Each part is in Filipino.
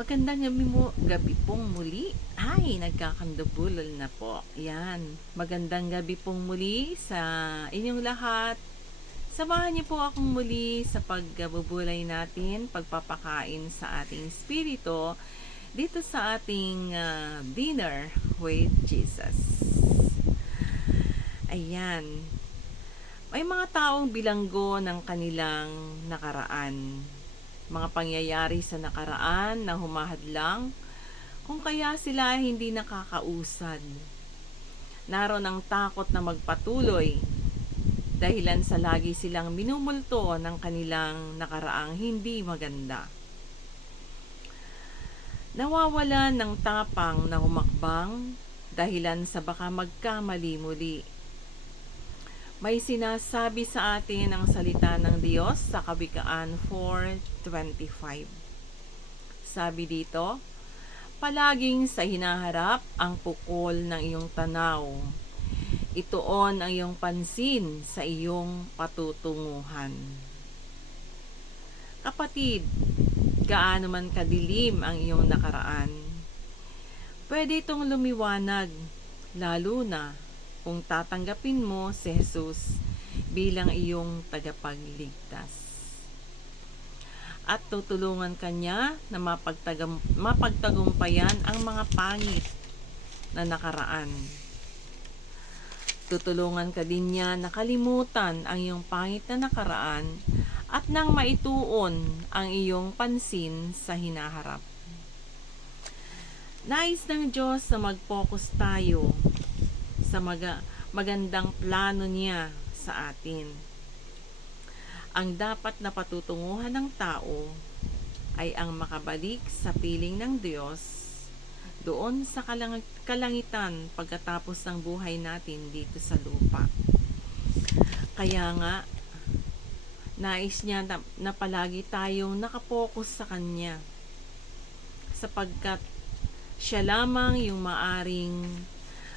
Magandang gabi pong muli. Ay, nagkakandubulol na po. Yan. Magandang gabi pong muli sa inyong lahat. Samahan niyo po akong muli sa pagbubulay natin, pagpapakain sa ating spirito dito sa ating dinner with Jesus. Ayan. May mga taong bilanggo ng kanilang nakaraan, mga pangyayari sa nakaraan na humahadlang kung kaya sila hindi nakakausad. Naroon ang takot na magpatuloy dahilan sa lagi silang minumulto ng kanilang nakaraang hindi maganda. Nawawalan ng tapang na humakbang dahilan sa baka magkamali muli. May sinasabi sa atin ang salita ng Diyos sa Kawikaan 4:25. Sabi dito, palaging sa hinaharap ang pukol ng iyong tanaw. Ituon ang iyong pansin sa iyong patutunguhan. Kapatid, gaano man kadilim ang iyong nakaraan, pwede itong lumiwanag, lalo na kung tatanggapin mo si Jesus bilang iyong tagapagligtas. At tutulungan kanya na mapagtagumpayan ang mga pangit na nakaraan. Tutulungan ka din niya na kalimutan ang iyong pangit na nakaraan at nang maituon ang iyong pansin sa hinaharap. Nais ng Diyos na mag-focus tayo sa magandang plano niya sa atin. Ang dapat na patutunguhan ng tao ay ang makabalik sa piling ng Diyos doon sa kalangitan pagkatapos ng buhay natin dito sa lupa. Kaya nga, nais niya na palagi tayong nakapokus sa Kanya sapagkat siya lamang yung maaring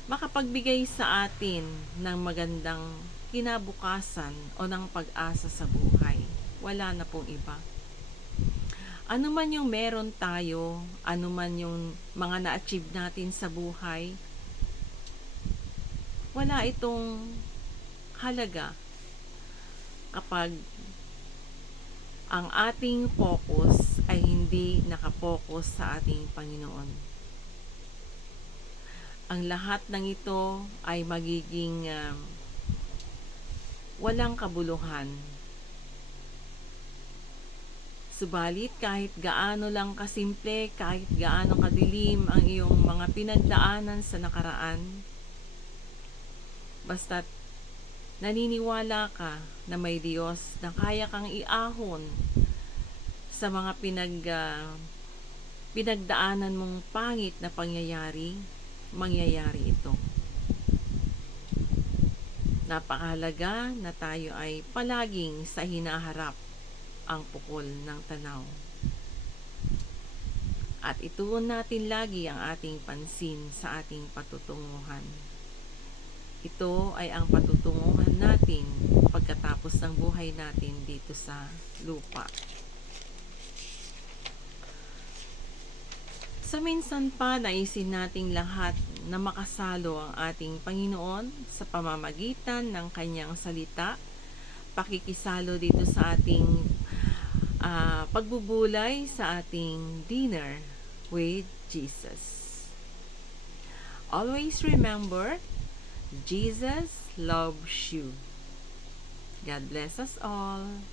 makapagbigay sa atin ng magandang kinabukasan o ng pag-asa sa buhay. Wala na pong iba. Ano man yung meron tayo, ano man yung mga na-achieve natin sa buhay, wala itong halaga kapag ang ating focus ay hindi nakapokus sa ating Panginoon. Ang lahat ng ito ay magiging walang kabuluhan. Subalit kahit gaano lang kasimple, kahit gaano kadilim ang iyong mga pinagdaanan sa nakaraan, basta't naniniwala ka na may Diyos na kaya kang iahon sa mga pinagdaanan mong pangit na pangyayari, mangyayari ito. Napakahalaga na tayo ay palaging sa hinaharap ang pukol ng tanaw. At ituon natin lagi ang ating pansin sa ating patutunguhan. Ito ay ang patutunguhan natin pagkatapos ng buhay natin dito sa lupa. Sa minsan pa, naisin nating lahat na makasalo ang ating Panginoon sa pamamagitan ng Kanyang salita, pakikisalo dito sa ating pagbubulay sa ating dinner with Jesus. Always remember, Jesus loves you. God bless us all.